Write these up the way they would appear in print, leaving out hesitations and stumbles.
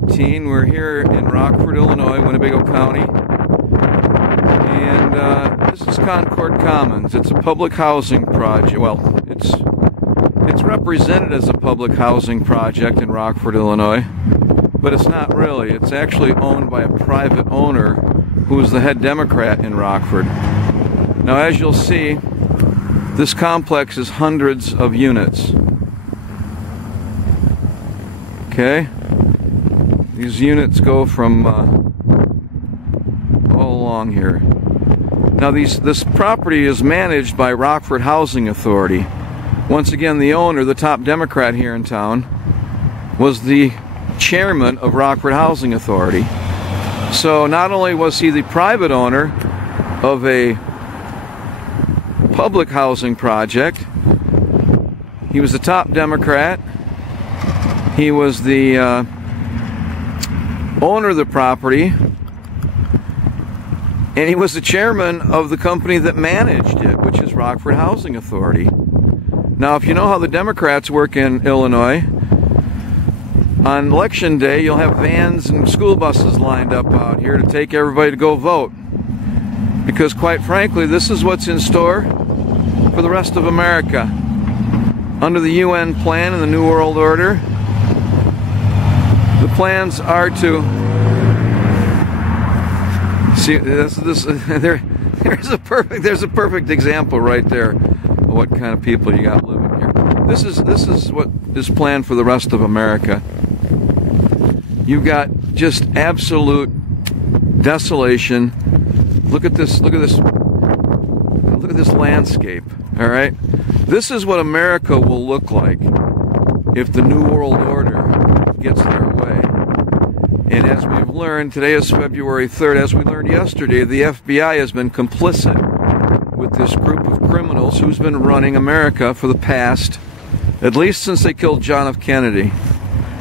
2018. We're here in Rockford, Illinois, Winnebago County. And this is Concord Commons. It's a public housing project. Well, it's represented as a public housing project in Rockford, Illinois. But it's not really. It's actually owned by a private owner who is the head Democrat in Rockford. Now, as you'll see, this complex is hundreds of units. Okay? These units go from all along here. Now, this property is managed by Rockford Housing Authority. Once again, the owner, the top Democrat here in town, was the chairman of Rockford Housing Authority. So not only was he the private owner of a public housing project, he was the top Democrat, he was the owner of the property, and he was the chairman of the company that managed it, which is Rockford Housing Authority. Now, if you know how the Democrats work in Illinois, on election day, you'll have vans and school buses lined up out here to take everybody to go vote. Because quite frankly, this is what's in store for the rest of America. Under the UN plan and the New World Order, the plans are to see there's a perfect example right there of what kind of people you got living here. This is what is planned for the rest of America. You've got just absolute desolation. Look at this landscape, all right? This is what America will look like if the New World Order gets their way. And as we've learned, today is February 3rd, as we learned yesterday, the FBI has been complicit with this group of criminals who's been running America for the past, at least since they killed John F. Kennedy.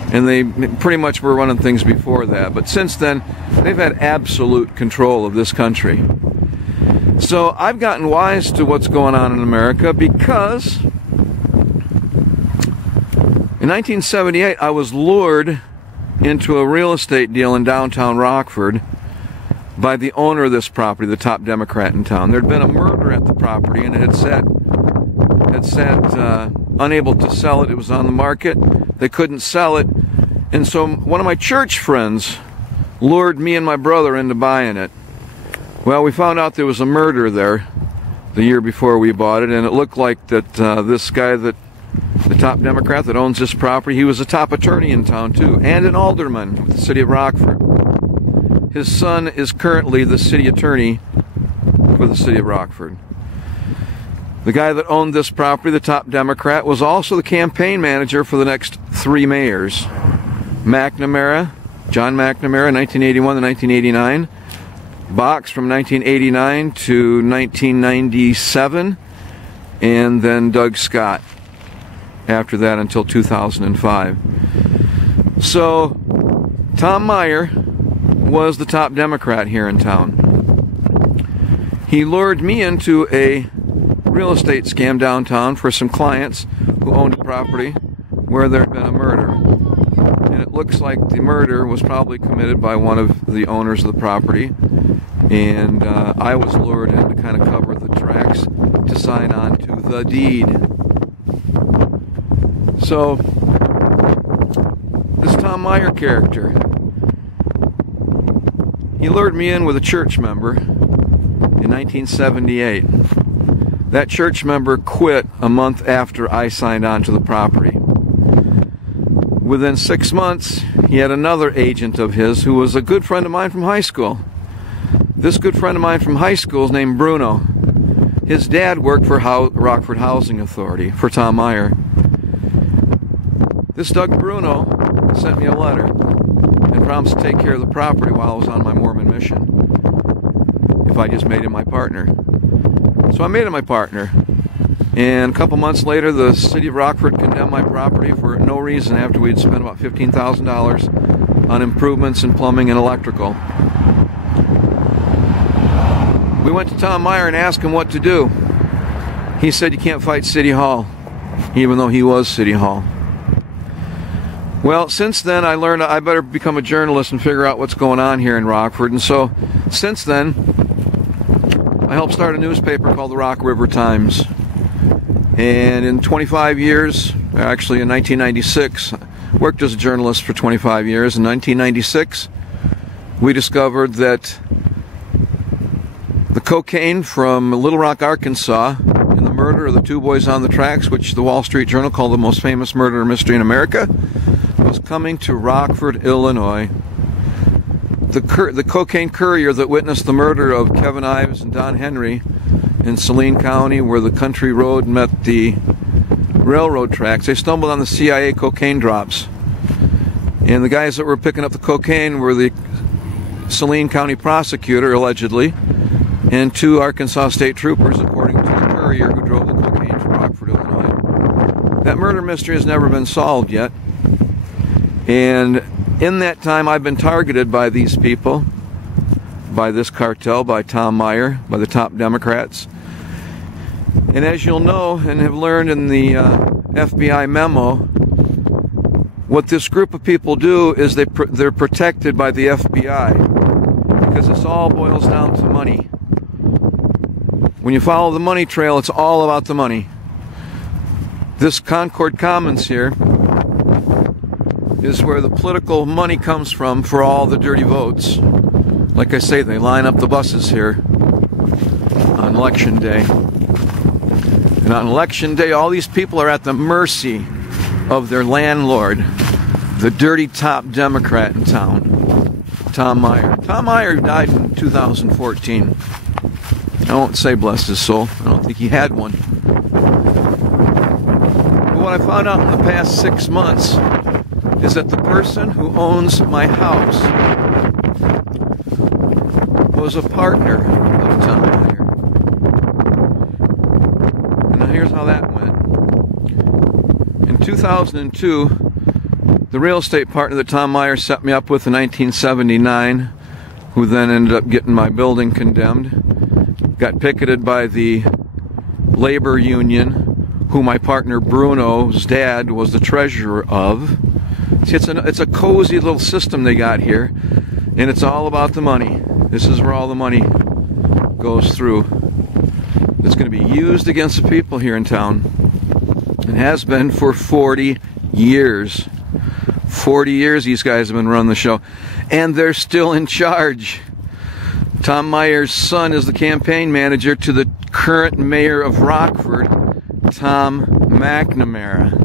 And they pretty much were running things before that. But since then, they've had absolute control of this country. So I've gotten wise to what's going on in America because in 1978, I was lured into a real estate deal in downtown Rockford by the owner of this property, the top Democrat in town. There'd been a murder at the property, and it had sat unable to sell it. It was on the market. They couldn't sell it. And so one of my church friends lured me and my brother into buying it. Well, we found out there was a murder there the year before we bought it, and it looked like that this guy, the top Democrat that owns this property, he was a top attorney in town too, and an alderman with the city of Rockford. His son is currently the city attorney for the city of Rockford. The guy that owned this property, the top Democrat, was also the campaign manager for the next three mayors. McNamara, John McNamara, 1981 to 1989. Box from 1989 to 1997. And then Doug Scott after that until 2005. So, Tom Meyer was the top Democrat here in town. He lured me into a real estate scam downtown for some clients who owned a property where there had been a murder. And it looks like the murder was probably committed by one of the owners of the property. And I was lured in to kind of cover the tracks to sign on to the deed. So, this Tom Meyer character, he lured me in with a church member in 1978. That church member quit a month after I signed on to the property. Within 6 months, he had another agent of his who was a good friend of mine from high school. This good friend of mine from high school is named Bruno. His dad worked for Rockford Housing Authority, for Tom Meyer. This Doug Bruno sent me a letter and promised to take care of the property while I was on my Mormon mission, if I just made him my partner. So I made him my partner, and a couple months later the city of Rockford condemned my property for no reason after we'd spent about $15,000 on improvements in plumbing and electrical. We went to Tom Meyer and asked him what to do. He said you can't fight City Hall, even though he was City Hall. Well, since then I learned I better become a journalist and figure out what's going on here in Rockford. And so, since then, I helped start a newspaper called the Rock River Times. And in 25 years, actually in 1996, worked as a journalist for 25 years. In 1996, we discovered that the cocaine from Little Rock, Arkansas, in the murder of the two boys on the tracks, which the Wall Street Journal called the most famous murder mystery in America, was coming to Rockford, Illinois. The cocaine courier that witnessed the murder of Kevin Ives and Don Henry in Saline County, where the country road met the railroad tracks, they stumbled on the CIA cocaine drops. And the guys that were picking up the cocaine were the Saline County prosecutor, allegedly, and two Arkansas state troopers, according to the courier who drove the cocaine to Rockford, Illinois. That murder mystery has never been solved yet. And in that time, I've been targeted by these people, by this cartel, by Tom Meyer, by the top Democrats. And as you'll know and have learned in the FBI MEMO, what this group of people do is they're protected by the FBI, because this all boils down to money. When you follow the money trail, it's all about the money. This Concord Commons here is where the political money comes from for all the dirty votes. Like I say, they line up the buses here on election day. And on election day, all these people are at the mercy of their landlord, the dirty top Democrat in town, Tom Meyer. Tom Meyer died in 2014. I won't say bless his soul. I don't think he had one. But what I found out in the past 6 months is that the person who owns my house was a partner of Tom Meyer. And now here's how that went. In 2002, the real estate partner that Tom Meyer set me up with in 1979, who then ended up getting my building condemned, got picketed by the labor union, who my partner Bruno's dad was the treasurer of. See, it's a cozy little system they got here, and it's all about the money. This is where all the money goes through. It's going to be used against the people here in town. It has been for 40 years. 40 years these guys have been running the show, and they're still in charge. Tom Meyer's son is the campaign manager to the current mayor of Rockford, Tom McNamara.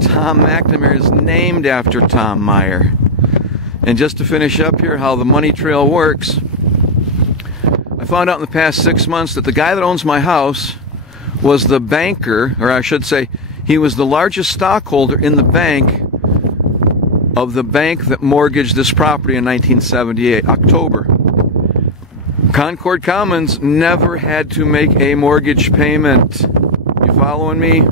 Tom McNamara is named after Tom Meyer. And just to finish up here, how the money trail works, I found out in the past 6 months that the guy that owns my house was the banker, or I should say, he was the largest stockholder in the bank of the bank that mortgaged this property in 1978, October. Concord Commons never had to make a mortgage payment. You following me?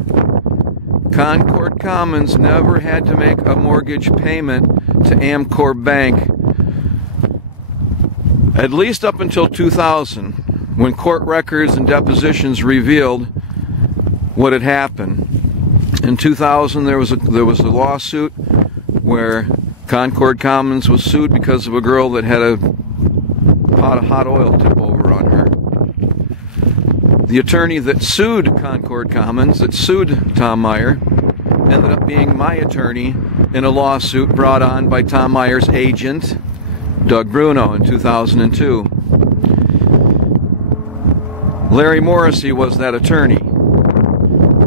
Concord Commons never had to make a mortgage payment to Amcore Bank, at least up until 2000, when court records and depositions revealed what had happened. In 2000, there was a lawsuit where Concord Commons was sued because of a girl that had a pot of hot oil tip over on her. The attorney that sued Concord Commons, that sued Tom Meyer, ended up being my attorney in a lawsuit brought on by Tom Meyer's agent, Doug Bruno, in 2002. Larry Morrissey was that attorney.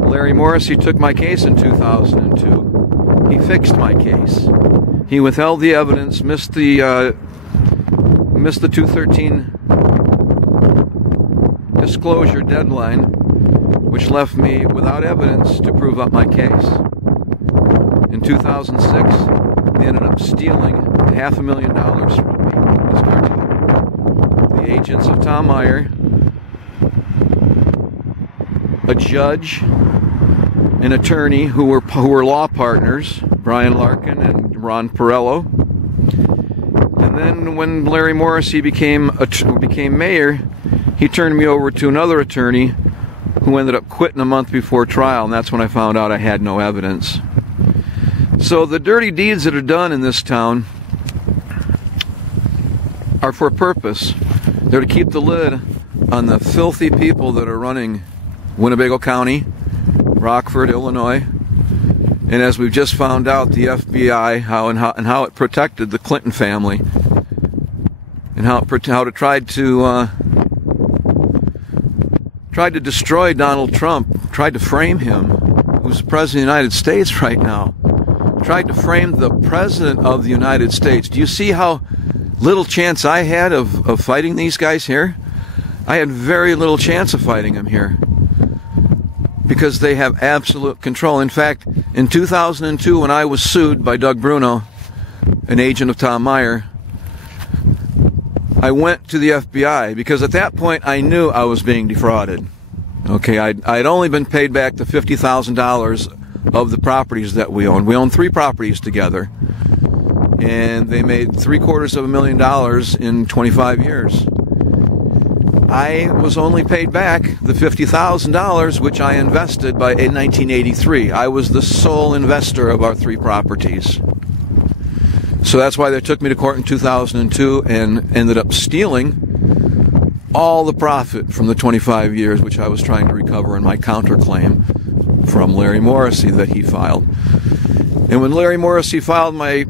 Larry Morrissey took my case in 2002. He fixed my case. He withheld the evidence, missed the 213 disclosure deadline, which left me without evidence to prove up my case. In 2006, they ended up stealing $500,000 from me, this cartel. The agents of Tom Meyer, a judge, an attorney who were law partners, Brian Larkin and Ron Perello. And then when Larry Morrissey became mayor, he turned me over to another attorney who ended up quitting a month before trial, and that's when I found out I had no evidence. So the dirty deeds that are done in this town are for a purpose. They're to keep the lid on the filthy people that are running Winnebago County, Rockford, Illinois. And as we've just found out, the FBI, how it protected the Clinton family, and how it tried to destroy Donald Trump, tried to frame him, who's the President of the United States right now, tried to frame the President of the United States. Do you see how little chance I had of fighting these guys here? I had very little chance of fighting them here, because they have absolute control. In fact, in 2002, when I was sued by Doug Bruno, an agent of Tom Meyer, I went to the FBI because at that point I knew I was being defrauded. Okay, I'd only been paid back the $50,000 of the properties that we owned. We owned 3 properties together, and they made $750,000 in 25 years. I was only paid back the $50,000 which I invested in 1983. I was the sole investor of our 3 properties. So that's why they took me to court in 2002 and ended up stealing all the profit from the 25 years which I was trying to recover in my counterclaim from Larry Morrissey that he filed. And when Larry Morrissey filed my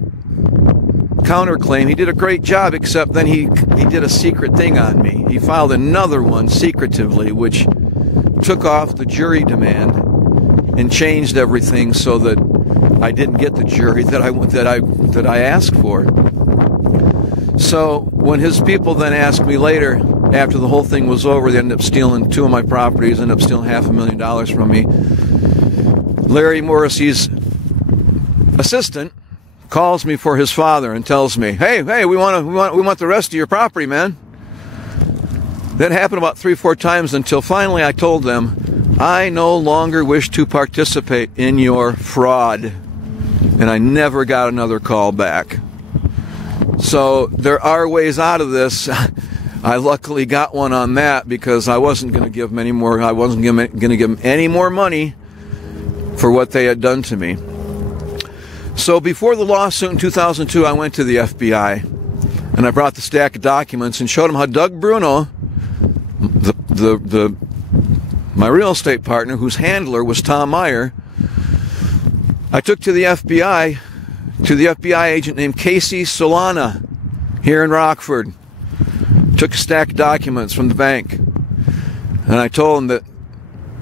counterclaim, he did a great job, except then he did a secret thing on me. He filed another one secretively, which took off the jury demand and changed everything so that I didn't get the jury that I asked for. So when his people then asked me later, after the whole thing was over, they ended up stealing 2 of my properties, ended up stealing $500,000 from me. Larry Morrissey's assistant calls me for his father and tells me, "Hey, we want the rest of your property, man." That happened about 3 or 4 times until finally I told them, "I no longer wish to participate in your fraud." And I never got another call back. So there are ways out of this. I luckily got one on that because I wasn't going to give them any more. I wasn't going to give them any more money for what they had done to me. So before the lawsuit in 2002, I went to the FBI and I brought the stack of documents and showed them how Doug Bruno, my real estate partner, whose handler was Tom Meyer, I took to the FBI agent named Casey Solana here in Rockford. Took a stack of documents from the bank, and I told him that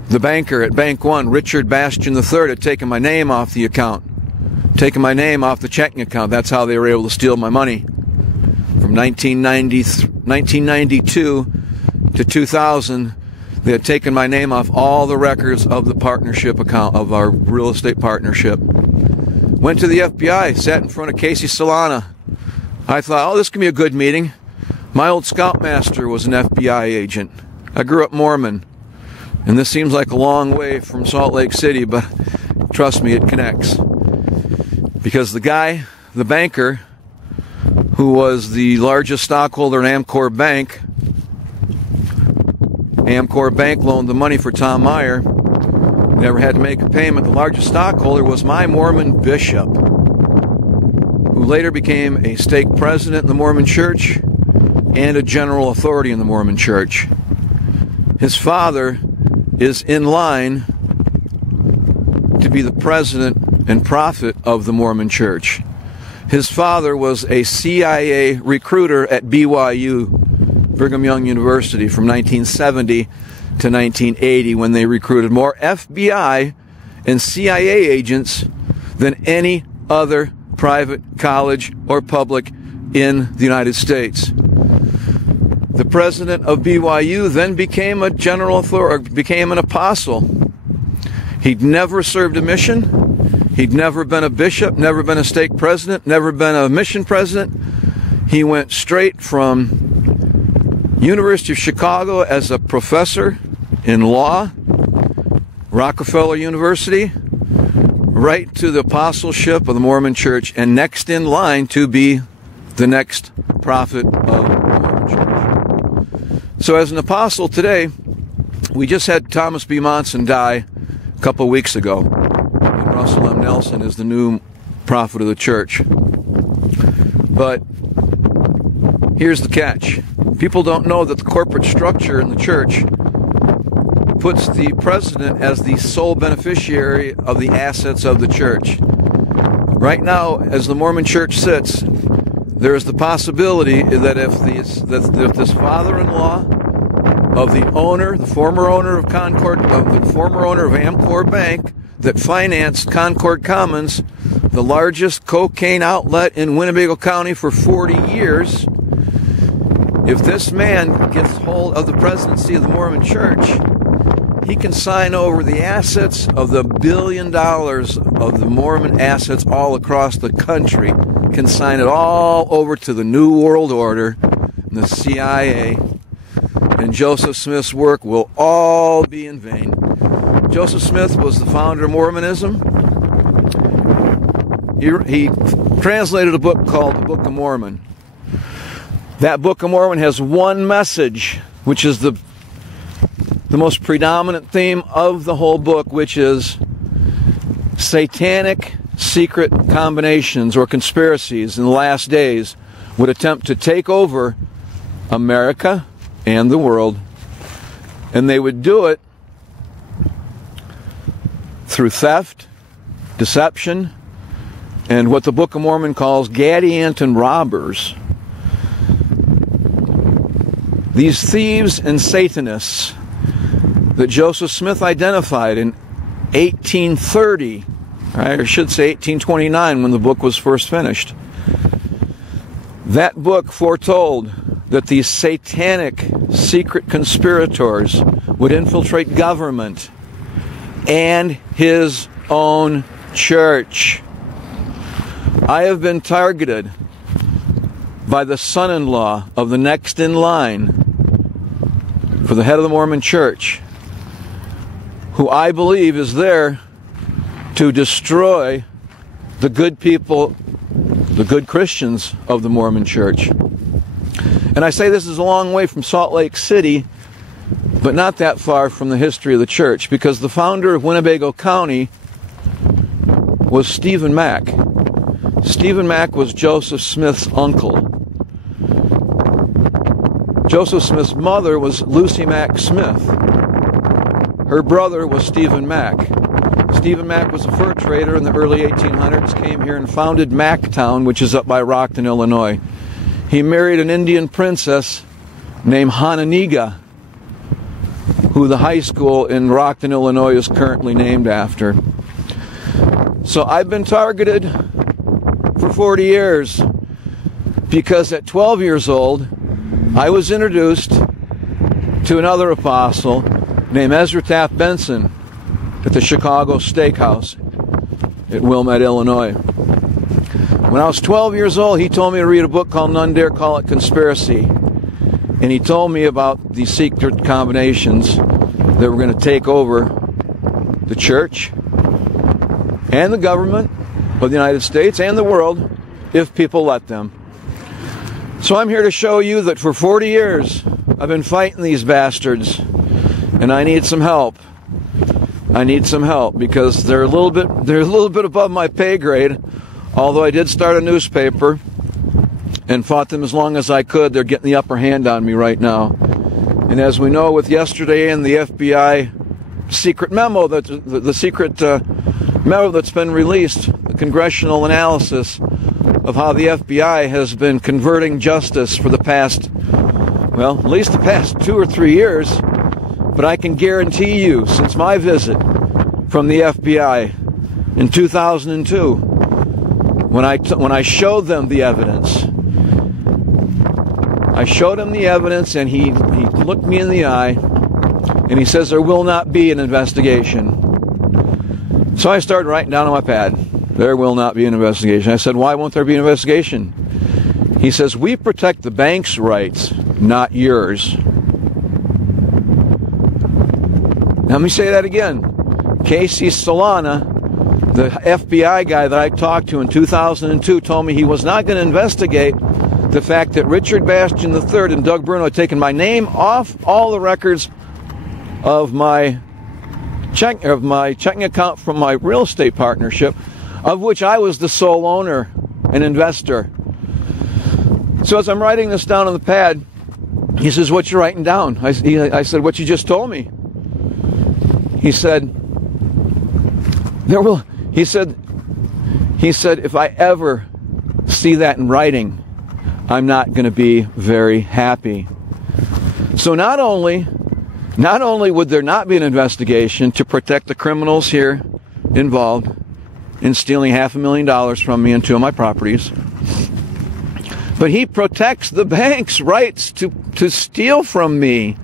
the banker at Bank 1, Richard Bystrom III, had taken my name off the account, taken my name off the checking account. That's how they were able to steal my money. From 1992 to 2000, they had taken my name off all the records of the partnership account, of our real estate partnership. Went to the FBI, sat in front of Casey Solana. I thought, oh, this can be a good meeting. My old scoutmaster was an FBI agent. I grew up Mormon, and this seems like a long way from Salt Lake City, but trust me, it connects. Because the guy, the banker, who was the largest stockholder in Amcore Bank, Amcore Bank loaned the money for Tom Meyer, never had to make a payment. The largest stockholder was my Mormon bishop, who later became a stake president in the Mormon Church and a general authority in the Mormon Church. His father is in line to be the president and prophet of the Mormon Church. His father was a CIA recruiter at BYU, Brigham Young University, from 1970 to 1980, when they recruited more FBI and CIA agents than any other private college or public in the United States. The president of BYU then became a general authority, became an apostle. He'd never served a mission. He'd never been a bishop, never been a stake president, never been a mission president. He went straight from University of Chicago as a professor in law, Rockefeller University, right to the apostleship of the Mormon Church, and next in line to be the next prophet of the Mormon Church. So as an apostle today, we just had Thomas B. Monson die a couple weeks ago. And Russell M. Nelson is the new prophet of the church. But here's the catch. People don't know that the corporate structure in the church puts the president as the sole beneficiary of the assets of the church. Right now, as the Mormon church sits, there is the possibility that if this father-in-law of the owner, the former owner of Amcore Bank that financed Concord Commons, the largest cocaine outlet in Winnebago County for 40 years, if this man gets hold of the presidency of the Mormon church, he can sign over the assets of the $1 billion of the Mormon assets all across the country, can sign it all over to the New World Order, the CIA, and Joseph Smith's work will all be in vain. Joseph Smith was the founder of Mormonism. He translated a book called the Book of Mormon. That Book of Mormon has one message, which is the most predominant theme of the whole book, which is satanic secret combinations or conspiracies in the last days would attempt to take over America and the world, and they would do it through theft, deception, and what the Book of Mormon calls Gadianton robbers. These thieves and Satanists that Joseph Smith identified in 1830, right, or should say 1829, when the book was first finished. That book foretold that these satanic secret conspirators would infiltrate government and his own church. I have been targeted by the son-in-law of the next in line for the head of the Mormon church, who I believe is there to destroy the good people, the good Christians of the Mormon church. And I say this is a long way from Salt Lake City, but not that far from the history of the church, because the founder of Winnebago County was Stephen Mack. Stephen Mack was Joseph Smith's uncle. Joseph Smith's mother was Lucy Mack Smith. Her brother was Stephen Mack. Stephen Mack was a fur trader in the early 1800s, came here and founded Macktown, which is up by Rockton, Illinois. He married an Indian princess named Hananiga, who the high school in Rockton, Illinois is currently named after. So I've been targeted for 40 years because at 12 years old, I was introduced to another apostle named Ezra Taft Benson at the Chicago Steakhouse at Wilmette, Illinois. When I was 12 years old, he told me to read a book called None Dare Call It Conspiracy. And he told me about these secret combinations that were going to take over the church and the government of the United States and the world if people let them. So I'm here to show you that for 40 years I've been fighting these bastards, and I need some help. I need some help because they're a little bit above my pay grade. Although I did start a newspaper and fought them as long as I could, they're getting the upper hand on me right now. And as we know, with yesterday and the FBI secret memo, the secret memo that's been released, the congressional analysis of how the FBI has been converting justice for the past, well, at least the past 2 or 3 years. But I can guarantee you, since my visit from the FBI in 2002, when I showed them the evidence, and he looked me in the eye, and he says there will not be an investigation. So I started writing down on my pad, there will not be an investigation. I said, why won't there be an investigation? He says, we protect the bank's rights, not yours. Let me say that again. Casey Solana, the FBI guy that I talked to in 2002, told me he was not going to investigate the fact that Richard Bastian III and Doug Bruno had taken my name off all the records of my checking account from my real estate partnership. of which I was the sole owner and investor. So as I'm writing this down on the pad, he says, "What you writing down?" I said, "What you just told me." He said, he said, "If I ever see that in writing, I'm not going to be very happy." So not only would there not be an investigation to protect the criminals here involved in stealing $500,000 from me and 2 of my properties, but he protects the bank's rights to steal from me.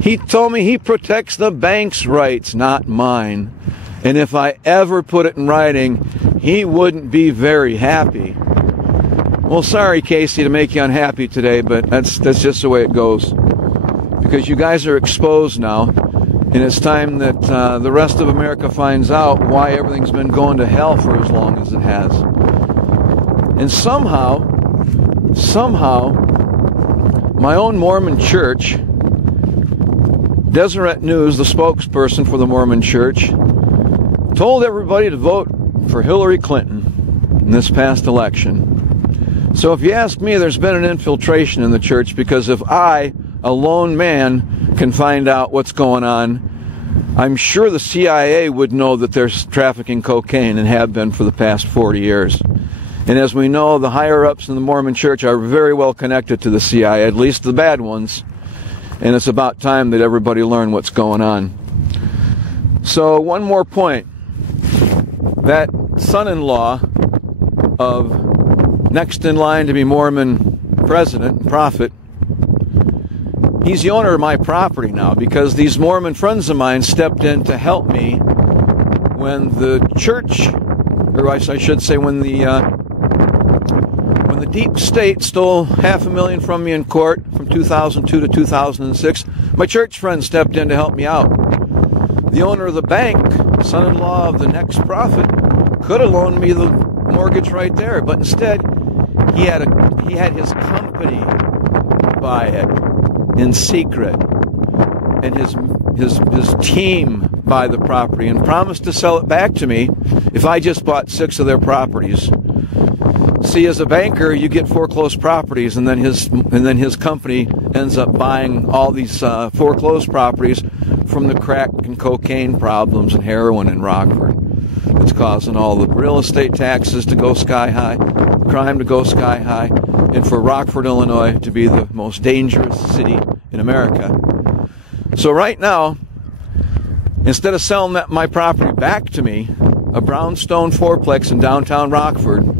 He told me he protects the bank's rights, not mine. And if I ever put it in writing, he wouldn't be very happy. Well, sorry, Casey, to make you unhappy today, but that's just the way it goes. Because you guys are exposed now, and it's time that the rest of America finds out why everything's been going to hell for as long as it has. And somehow, my own Mormon church, Deseret News, the spokesperson for the Mormon Church, told everybody to vote for Hillary Clinton in this past election. So if you ask me, there's been an infiltration in the church, because if I, a lone man, can find out what's going on, I'm sure the CIA would know that they're trafficking cocaine and have been for the past 40 years. And as we know, the higher-ups in the Mormon Church are very well connected to the CIA, at least the bad ones. And it's about time that everybody learn what's going on. So one more point. That son-in-law of next in line to be Mormon president and prophet, he's the owner of my property now, because these Mormon friends of mine stepped in to help me when the church, or I should say when the deep state stole $500,000 from me in court from 2002 to 2006. My church friends stepped in to help me out. The owner of the bank, son-in-law of the next prophet, could have loaned me the mortgage right there, but instead he had his company buy it in secret, and his team buy the property, and promised to sell it back to me if I just bought 6 of their properties. See, as a banker, you get foreclosed properties, and then his company ends up buying all these foreclosed properties from the crack and cocaine problems and heroin in Rockford. It's causing all the real estate taxes to go sky high, crime to go sky high, and for Rockford, Illinois to be the most dangerous city in America. So right now, instead of selling my property back to me, a brownstone fourplex in downtown Rockford.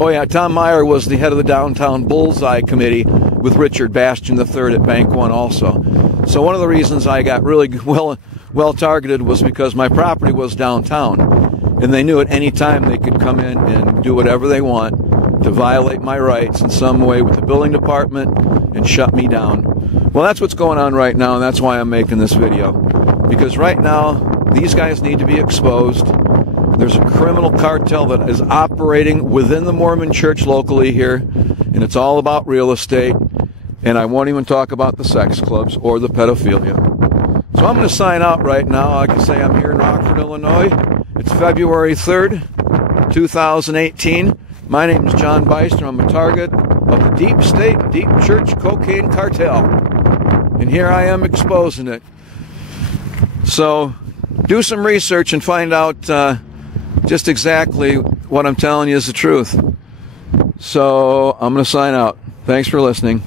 Oh yeah, Tom Meyer was the head of the downtown Bullseye Committee with Richard Bastian III at Bank One also. So one of the reasons I got really well targeted was because my property was downtown, and they knew at any time they could come in and do whatever they want to violate my rights in some way with the building department and shut me down. Well, that's what's going on right now, and that's why I'm making this video. Because right now, these guys need to be exposed. There's a criminal cartel that is operating within the Mormon Church locally here, and it's all about real estate, and I won't even talk about the sex clubs or the pedophilia. So I'm going to sign out right now. I can say I'm here in Rockford, Illinois. It's February 3rd, 2018. My name is John Bystrom. I'm a target of the Deep State, Deep Church Cocaine Cartel, and here I am exposing it. So do some research and find out just exactly what I'm telling you is the truth. So I'm going to sign out. Thanks for listening.